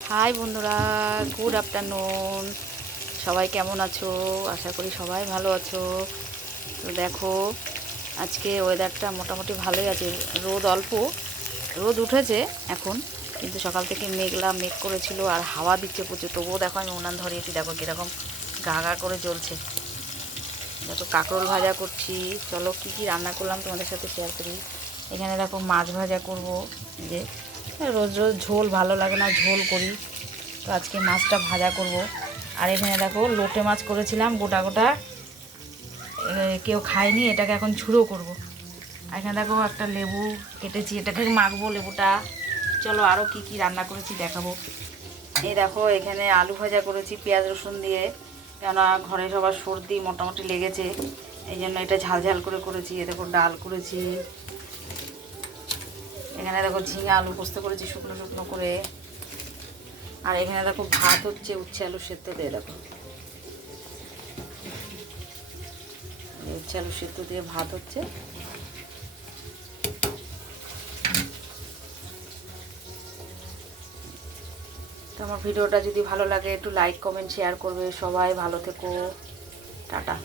High বন্ধুরা, good afternoon. সবাই কেমন আছো? আশা করি সবাই ভালো আছো। তো দেখো, আজকে ওয়েদারটা মোটামুটি ভালোই আছে। রোদ অল্প, রোদ উঠেছে এখন, কিন্তু সকাল থেকে মেঘ করেছিল আর হাওয়া দিচ্ছে প্রচুর। তবুও দেখো আমি উনান ধরিয়েছি, দেখো কীরকম গা গা করে জ্বলছে। দেখো কাঁকরোল ভাজা করছি। চলো কী কী রান্না করলাম তোমাদের সাথে শেয়ার করি। এখানে দেখো মাছ ভাজা করব, যে রোজ রোজ ঝোল ভালো লাগে না, ঝোল করি। তো আজকে মাছটা ভাজা করব। আর এখানে দেখো লোটে মাছ করেছিলাম গোটা গোটা, কেউ খায়নি, এটাকে এখন ঝুড়ো করব। আর এখানে দেখো একটা লেবু কেটেছি, এটাকে মাখবো লেবুটা। চলো আরও কি কি রান্না করেছি দেখাবো। এই দেখো এখানে আলু ভাজা করেছি পেঁয়াজ রসুন দিয়ে, কেননা ঘরে সবার সর্দি মোটামুটি লেগেছে, এই জন্য এটা ঝাল ঝাল করে করেছি। এ দেখো ডাল করেছি, এখানে দেখো ঝিঙে আলু পোস্ত করেছি শুকনো শুকনো করে। আর এখানে দেখো ভাত হচ্ছে উচ্ছে আলু সেদ্ধ দিয়ে, দেখো উচ্ছে আলু সেদ্ধ দিয়ে ভাত হচ্ছে। তো আমার ভিডিওটা যদি ভালো লাগে একটু লাইক কমেন্ট শেয়ার করবে। সবাই ভালো থেকো, টাটা।